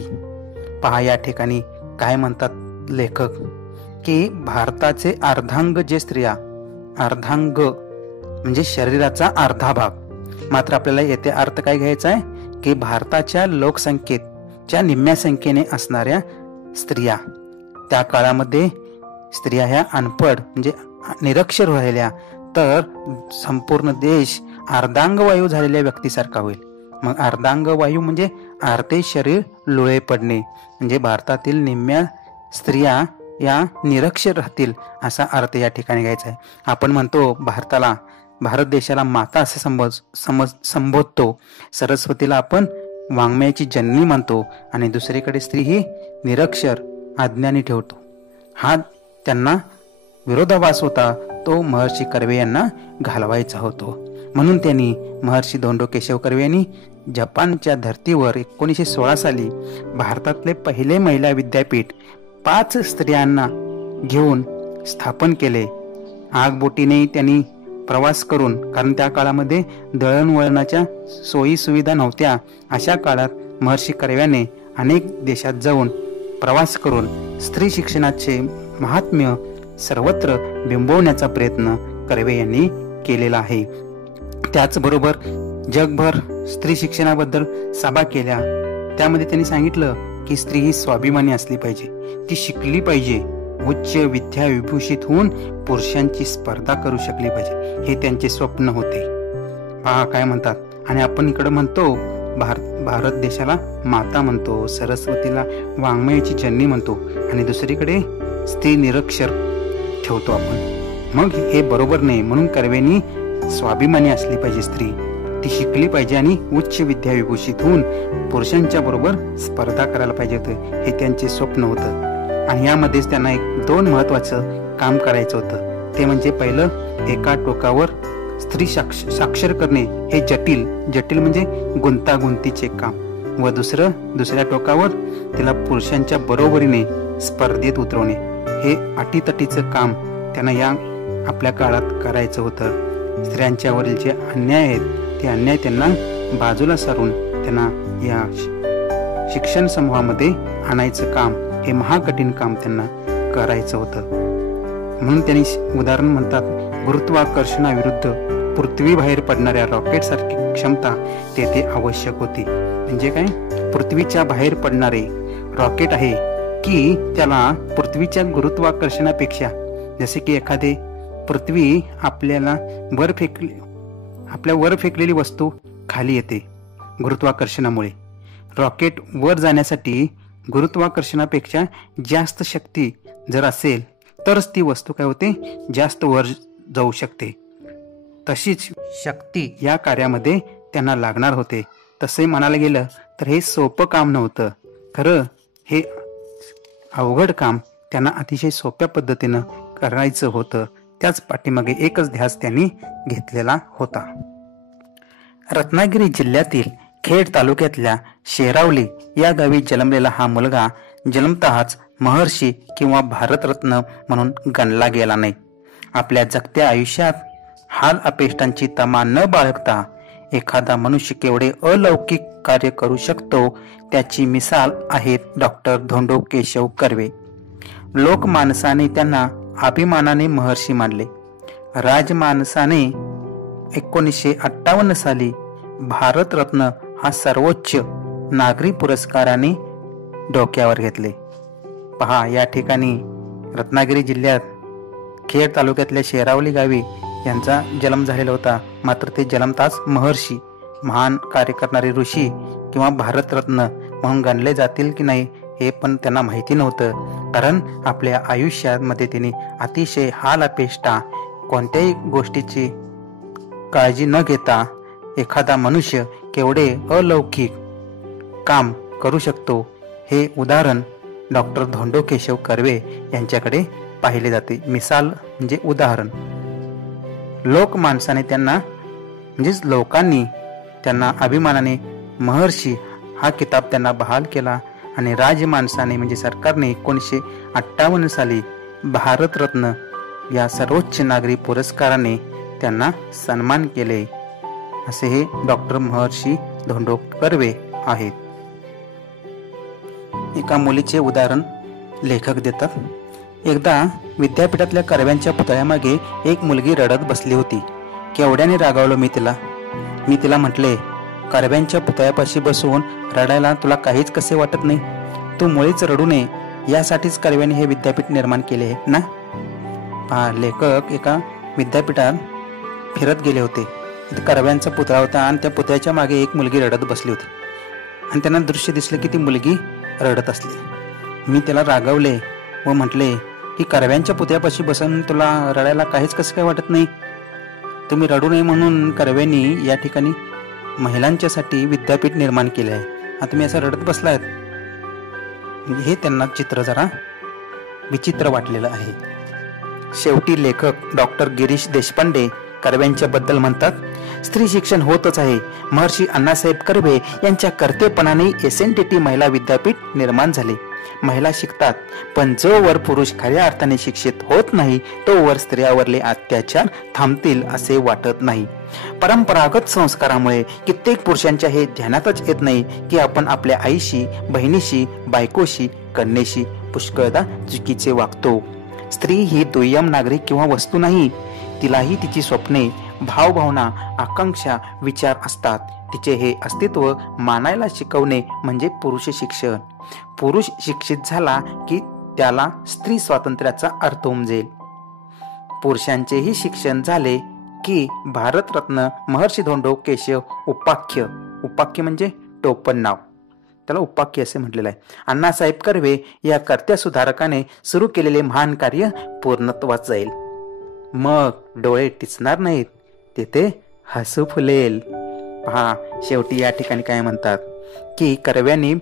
पहा या ठिकाणी काय म्हणतात लेखक की भारताचे अर्धांग जे स्त्रिया, अर्धांग म्हणजे शरीराचा अर्धा भाग. मात्र आपल्याला येथे अर्थ काय घ्यायचा आहे की भारताच्या लोकसंख्येच्या निम्म्या संख्येने असणाऱ्या स्त्रिया. त्या काळामध्ये स्त्रिया ह्या अनपढ म्हणजे निरक्षर राहिल्या तर संपूर्ण देश अर्धांगवायू झालेल्या व्यक्तीसारखा होईल. मग अर्धांगवायू म्हणजे अर्धे शरीर लुळे पडणे, म्हणजे भारतातील निम्म्या स्त्रिया या निरक्षर राहतील असा अर्थ या ठिकाणी घ्यायचा आहे. आपण म्हणतो भारत देशाला माता असे संबोधतो, सरस्वतीला आपण वाङ्मयाची जननी मानतो आणि दुसरीकडे स्त्री ही निरक्षर अज्ञानी ठेवतो. हा त्यांना विरोधाभास होता, तो महर्षी कर्वे यांना घालवायचा होतो. म्हणून त्यांनी महर्षी धोंडो केशव कर्वे यांनी जपानच्या धर्तीवर 1916 साली भारतातले पहिले महिला विद्यापीठ 5 स्त्रियांना घेऊन स्थापन केले. आगबोटीने त्यांनी प्रवास करून, कारण त्या काळामध्ये दळणवळणाच्या सोयी सुविधा नव्हत्या, अशा काळात महर्षी कर्व्याने अनेक देशात जाऊन प्रवास करून स्त्री शिक्षणाचे महात्म्य सर्वत्र बिंबवण्याचा प्रयत्न कर्वे यांनी केलेला आहे. त्याचबरोबर जगभर स्त्री शिक्षणाबद्दल सभा केल्या. त्यामध्ये त्यांनी सांगितलं की स्त्री ही स्वाभिमानी असली पाहिजे, ती शिकली पाहिजे, उच्च विद्या विभूषित होऊन पुरुषांची स्पर्धा करू शकली पाहिजे, हे त्यांचे स्वप्न होते. पहा काय म्हणतात. आणि आपण इकडे म्हणतो भारत देशाला माता म्हणतो, सरस्वतीला वाङ्मयाची जननी म्हणतो आणि दुसरीकडे स्त्री निरक्षर ठेवतो आपण. मग हे बरोबर नाही. म्हणून कर्वेनी स्वाभिमानी असली पाहिजे स्त्री. ती शिकली पाहिजे आणि उच्च विद्याविभूषित होऊन पुरुषांच्या बरोबर स्पर्धा करायला पाहिजे होतं. हे त्यांचे स्वप्न होतं. आणि यामध्येच त्यांना एक 2 महत्वाचं काम करायचं होतं. ते म्हणजे पहिलं, एका टोकावर स्त्री साक्षर करणे, हे जटिल म्हणजे गुंतागुंतीचे काम. व दुसऱ्या टोकावर तिला पुरुषांच्या बरोबरीने स्पर्धेत उतरवणे, हे अटीतटीचं काम त्यांना या आपल्या काळात करायचं होतं. स्त्रियांच्यावरील जे अन्याय आहेत ते अन्याय त्यांना बाजूला सारून त्यांना या शिक्षण समूहामध्ये आणायचं काम, हे महाकठीण काम त्यांना करायचं होतं. म्हणून त्यांनी उदाहरण म्हणतात, गुरुत्वाकर्षणाविरुद्ध पृथ्वीबाहेर पडणाऱ्या रॉकेट सारखी क्षमता तेथे आवश्यक होती. म्हणजे काय, पृथ्वीच्या बाहेर पडणारे रॉकेट आहे की त्याला पृथ्वीच्या गुरुत्वाकर्षणापेक्षा, जसे की एखादे पृथ्वी आपल्या वर फेकलेली वस्तू खाली येते गुरुत्वाकर्षणामुळे. रॉकेट वर जाण्यासाठी गुरुत्वाकर्षणापेक्षा जास्त शक्ती जर असेल तरच ती वस्तू काय होते, जास्त वर जाऊ शकते. तशीच शक्ती या कार्यामध्ये त्यांना लागणार होते. तसे म्हणायला गेलं तर हे सोपं काम नव्हतं. खरं हे अवघड काम त्यांना अतिशय सोप्या पद्धतीनं करायचं होतं. त्याच पाठीमागे एकच ध्यास त्यांनी घेतलेला होता. रत्नागिरी जिल्ह्यातील खेड तालुक्यातल्या शेरावली या गावी जन्मलेला हा मुलगा जन्मतःच महर्षी किंवा भारतरत्न म्हणून गणला गेला नाही. आपल्या जगत्या आयुष्यात हाल अपेष्टांची तमा न बाळगता एखादा मनुष्य केवढे अलौकिक कार्य करू शकतो त्याची मिसाल आहेत डॉक्टर धोंडो केशव कर्वे. लोकमानसाने त्यांना अभिमानाने महर्षी मानले. राजमानसाने 1958 साली भारतरत्न हा सर्वोच्च नागरी पुरस्काराने डोक्यावर घेतले. पहा, या ठिकाणी रत्नागिरी जिल्ह्यात खेड तालुक्यातल्या शेरावली गावी यांचा जन्म झालेला होता. मात्र ते जन्मताच महर्षी, महान कार्य करणारे ऋषी किंवा भारतरत्न म्हणून गणले जातील की नाही हे पण त्यांना माहिती नव्हतं. कारण आपल्या आयुष्यामध्ये त्यांनी अतिशय हाल अपेष्टा, कोणत्याही गोष्टीची काळजी न घेता एखादा मनुष्य केवढे अलौकिक काम करू शकतो हे उदाहरण डॉक्टर धोंडो केशव कर्वे यांच्याकडे पाहिले जाते. मिसाल म्हणजे उदाहरण. लोकमानसाने त्यांना म्हणजेच लोकांनी त्यांना अभिमानाने महर्षी हा किताब त्यांना बहाल केला आणि राजमानसाने म्हणजे सरकारने 1958 साली भारतरत्न या सर्वोच्च नागरी पुरस्काराने त्यांना सन्मान केले. असे हे डॉक्टर महर्षी धोंडो कर्वे आहेत. एका मुलीचे उदाहरण लेखक देतात. एकदा विद्यापीठातल्या कर्व्यांच्या पुतळ्यामागे एक मुलगी रडत बसली होती. केवढ्याने रागावलो मी तिला म्हटले, कर्व्यांच्या पुतळ्यापाशी बसून रडायला तुला काहीच कसे वाटत नाही? तू मुळीच रडू नये, यासाठीच कर्व्यांनी हे विद्यापीठ निर्माण केले ना. पहा, लेखक एका विद्यापीठात फिरत गेले होते. तिथे कर्व्यांचा पुतळा होता आणि त्या पुतळ्याच्या मागे एक मुलगी रडत बसली होती आणि त्यांना दृश्य दिसलं की ती मुलगी रडत असली. मी त्याला रागवले व म्हटले की कर्व्यांच्या पुतळ्यापाशी बसून तुला रडायला काहीच कसं काय वाटत नाही? तुम्ही रडू नये म्हणून कर्व्यांनी या ठिकाणी महिलांच्यासाठी विद्यापीठ निर्माण केले आहे. आता तुम्ही असं रडत बसलायत. हे त्यांना चित्र जरा विचित्र वाटलेलं आहे. शेवटी लेखक डॉक्टर गिरीश देशपांडे कर्व्यांच्या बद्दल म्हणतात, स्त्री शिक्षण होतच आहे. महर्षी अण्णासाहेब कर्वे यांच्या कर्तेपणाने SNTT महिला विद्यापीठ निर्माण झाले. महिला शिकतात, पण जोवर पुरुष खऱ्या अर्थाने शिक्षित होत नाही तोवर स्त्रियावरले अत्याचार थांबतील असे वाटत नाही. परंपरागत संस्कारामुळे कित्येक पुरुषांच्या हे ध्यानातच येत नाही की आपण आपल्या आईशी, बहिणीशी, बायकोशी, कन्येशी पुष्कळदा चुकीचे वागतो. स्त्री ही दुय्यम नागरिक किंवा वस्तू नाही. तिलाही तिची स्वप्ने, भावभावना, आकांक्षा, विचार असतात. तिचे हे अस्तित्व मानायला शिकवणे म्हणजे पुरुष शिक्षण. पुरुष शिक्षित झाला की त्याला स्त्री स्वातंत्र्याचा अर्थ उमजेल. पुरुषांचेही शिक्षण झाले की भारतरत्न महर्षी धोंडो केशव उपाख्य म्हणजे टोपण नाव, त्याला उपाख्य असे म्हटलेलं आहे. अण्णासाहेब कर्वे या कर्त्या सुधारकाने सुरू केलेले महान कार्य पूर्णत्वास जाईल. मग डोळे टिचणार नाहीत, तेथे हसू फुलेल. पहा, शेवटी या ठिकाणी काय म्हणतात की कर्व्यांनी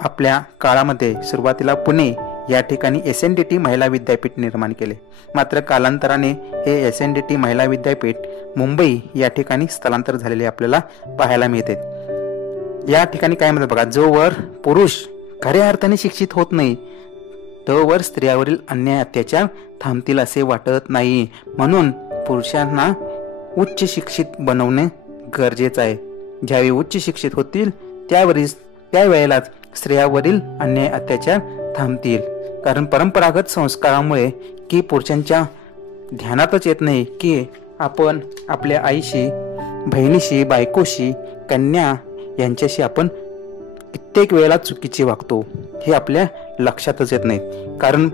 आपल्या काळामध्ये सुरुवातीला पुणे या ठिकाणी SNDT महिला विद्यापीठ निर्माण केले. मात्र कालांतराने हे SNDT महिला विद्यापीठ मुंबई या ठिकाणी स्थलांतर झालेले आपल्याला पाहायला मिळते. या ठिकाणी काय म्हणतात बघा, जोवर पुरुष खऱ्या अर्थाने शिक्षित होत नाही तोवर स्त्रियावरील अन्याय अत्याचार थांबतील असे वाटत नाही. म्हणून पुरुषांना उच्च शिक्षित बनवणे गरजेचं आहे. ज्यावेळी उच्च शिक्षित होतील त्यावेळेलाच स्त्रियावरील अन्याय अत्याचार थांबतील. कारण परंपरागत संस्कारामुळे की पुरुषांच्या ध्यानातच येत नाही की आपण आपल्या आईशी, बहिणीशी, बायकोशी, कन्या यांच्याशी आपण कित्येक वेळेला चुकीचे वागतो, हे आपल्या लक्षातच येत नाही. कारण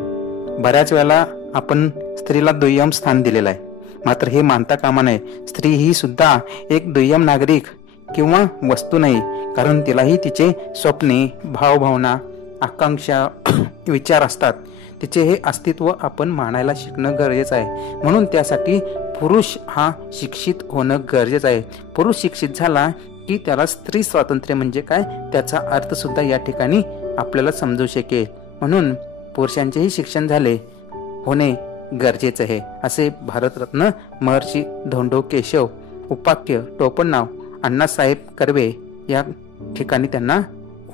बऱ्याच वेळेला आपण स्त्रीला दुय्यम स्थान दिलेलं आहे. मात्र हे मानता कामा नये, स्त्री ही सुद्धा एक दुय्यम नागरिक किंवा वस्तू नाही. कारण तिलाही तिचे स्वप्ने, भावभावना, आकांक्षा, विचार असतात. तिचे हे अस्तित्व आपण मानायला शिकणं गरजेचं आहे. म्हणून त्यासाठी पुरुष हा शिक्षित होणं गरजेचं आहे. पुरुष शिक्षित झाला की त्याला स्त्री स्वातंत्र्य म्हणजे काय त्याचा अर्थ सुद्धा या ठिकाणी आपल्याला समजू शकेल. म्हणून पुरुषांचेही शिक्षण झाले होणे गरजेचे आहे, असे भारतरत्न महर्षी धोंडो केशव उपाख्य टोपणनाव अण्णासाहेब कर्वे या ठिकाणी त्यांना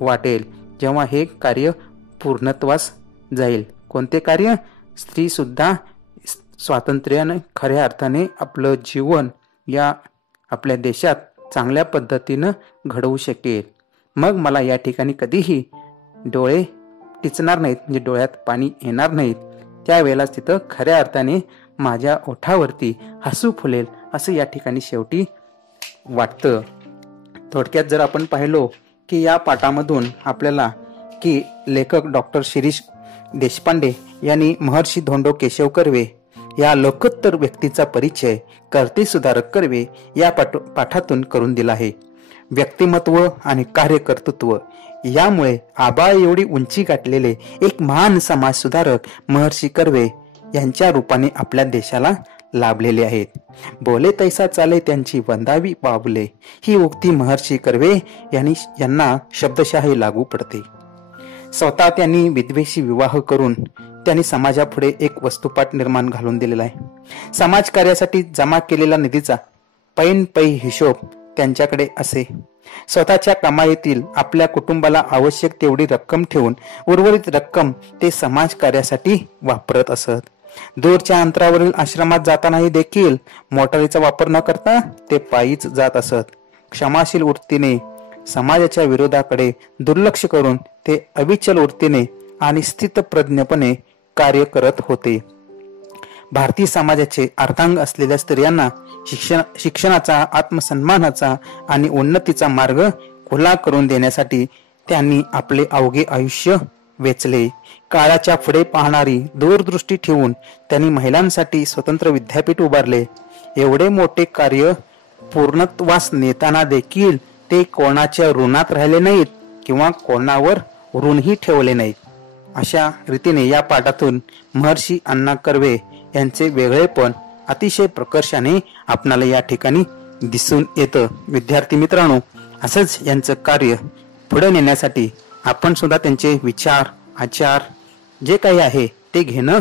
वाटेल जेव्हा हे कार्य पूर्णत्वास जाईल. कोणते कार्य? स्त्री सुद्धा स्वातंत्र्याने खऱ्या अर्थाने आपलं जीवन या आपल्या देशात चांगल्या पद्धतीनं घडवू शकेल. मग मला या ठिकाणी कधीही डोळे टिचणार नाहीत, म्हणजे डोळ्यात पाणी येणार नाहीत. त्यावेळेलाच तिथं खऱ्या अर्थाने माझ्या ओठावरती हसू फुलेल असं या ठिकाणी शेवटी वाटतं. थोडक्यात जर आपण पाहिलो की या पाठामधून आपल्याला की लेखक डॉक्टर शिरीष देशपांडे यांनी महर्षी धोंडो केशव कर्वे या लोकोत्तर व्यक्तीचा परिचय कर्ते सुधारक कर्वे या पाठातून करून दिला आहे. व्यक्तिमत्व आणि कार्यकर्तृत्व यामुळे आबाळ एवढी उंची गाठलेले एक महान समाज सुधारक महर्षी कर्वे यांच्या रूपाने आपल्या देशाला लाभलेले आहेत. बोले तैसा चाले त्यांची वंदावी पावले, ही उक्ती महर्षी कर्वे यांना शब्दशः लागू पडते. स्वतः त्यांनी विधवेशी विवाह करून त्यांनी समाजापुढे एक वस्तुपाठ निर्माण घालून दिलेला आहे. समाज कार्यासाठी जमा केलेला निधीचा पैन पै हिशोब त्यांच्याकडे असे. स्वतःच्या कमाईतील आपल्या कुटुंबाला आवश्यक तेवढी रक्कम ठेवून उर्वरित रक्कम ते समाज कार्यासाठी वापरत असत. दूरच्या अंतरावरील आश्रमात जातानाही देखील मोटारीचा वापर न करता ते पायीच जात असत. क्षमाशील वृत्तीने समाजाच्या विरोधाकडे दुर्लक्ष करून ते अविचल वृत्तीने आणि स्थितप्रज्ञपणे कार्य करत होते. भारतीय समाजाचे अर्धांग असलेल्या स्त्रियांना शिक्षणाचा, आत्मसन्मानाचा आणि उन्नतीचा मार्ग खुला करून देण्यासाठी त्यांनी आपले अवघे आयुष्य वेचले. काळाच्या पुढे पाहणारी दूरदृष्टी ठेवून त्यांनी महिलांसाठी स्वतंत्र विद्यापीठ उभारले. एवढे मोठे कार्य पूर्णत्वास नेताना देखील ते कोणाच्या ऋणात राहिले नाहीत किंवा कोणावर ऋणही ठेवले नाहीत. अशा रीतीने या पाठातून महर्षी अण्णा कर्वे यांचे वेगळेपण अतिशय प्रकर्षाने आपणाला या ठिकाणी दिसून येतं. विद्यार्थी मित्रांनो, असंच यांचं कार्य पुढे नेण्यासाठी आपण सुद्धा त्यांचे विचार, आचार जे काही आहे ते घेणं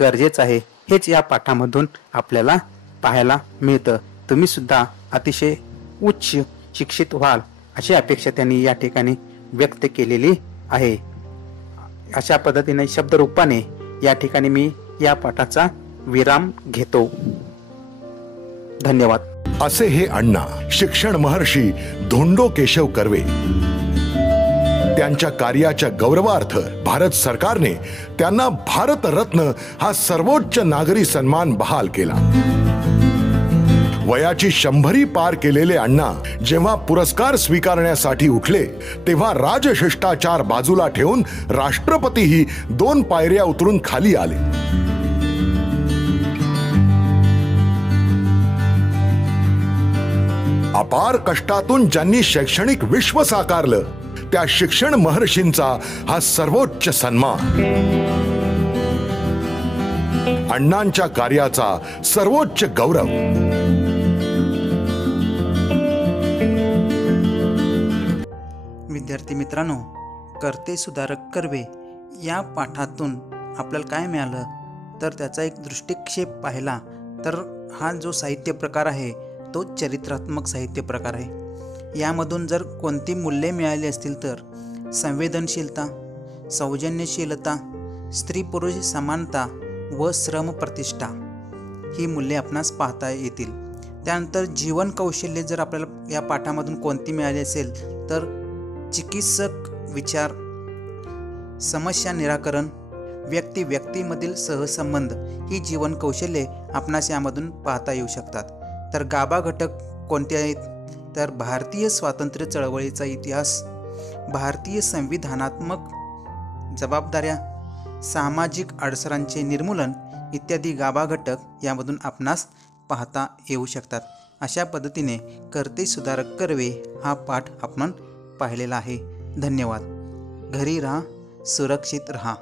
गरजेचं आहे. हेच या पाठामधून आपल्याला पाहायला मिळतं. तुम्ही सुद्धा अतिशय उच्च शिक्षित व्हाल अशी अपेक्षा त्यांनी या ठिकाणी व्यक्त केलेली आहे. अशा पद्धतीने शब्दरूपाने या ठिकाणी मी या पाठाचा विराम घेतो. धन्यवाद. असे हे अण्णा शिक्षण महर्षी धोंडो केशव कर्वे. त्यांच्या कार्याच्या गौरवार्थ भारत सरकारने त्यांना भारतरत्न हा सर्वोच्च नागरी सन्मान बहाल केला. वयाची 100 पार केलेले अण्णा जेव्हा पुरस्कार स्वीकारण्यासाठी उठले तेव्हा राजशिष्टाचार बाजूला ठेवून राष्ट्रपतीही 2 पायऱ्या उतरून खाली आले. अपार कष्टातून ज्यांनी शैक्षणिक विश्व साकारलं त्या शिक्षण महर्षींचा हा सर्वोच्च सन्मान, अण्णांच्या कार्याचा सर्वोच्च गौरव. विद्यार्थी मित्रांनो, कर्ते सुधारक कर्वे या पाठातून आपल्याला काय मिळालं तर त्याचा एक दृष्टिक्षेप पाहिला तर हा जो साहित्य प्रकार आहे तो चरित्रात्मक साहित्य प्रकार आहे. यामधून जर कोणती मूल्ये मिळाली असतील तर संवेदनशीलता, सौजन्यशीलता, स्त्री पुरुष समानता व श्रम प्रतिष्ठा ही मूल्ये आपणास पाहता येतील. त्यानंतर जीवन कौशल्य जर आपल्याला या पाठामधून कोणती मिळाली असेल तर चिकित्सक विचार, समस्या निराकरण, व्यक्ती व्यक्तीमधील सहसंबंध ही जीवन कौशल्ये आपणास यामधून पाहता येऊ शकतात. तर गाभा घटक कोणते आहेत तर भारतीय स्वातंत्र्य चळवळीचा इतिहास, भारतीय संविधानात्मक जबाबदाऱ्या, सामाजिक अडसरांचे निर्मूलन इत्यादी गाभा घटक यामधून आपणास पाहता येऊ शकतात. अशा पद्धतीने कर्ते सुधारक कर्वे हा पाठ आपण पाहिलेला आहे. धन्यवाद. घरी राहा, सुरक्षित राहा.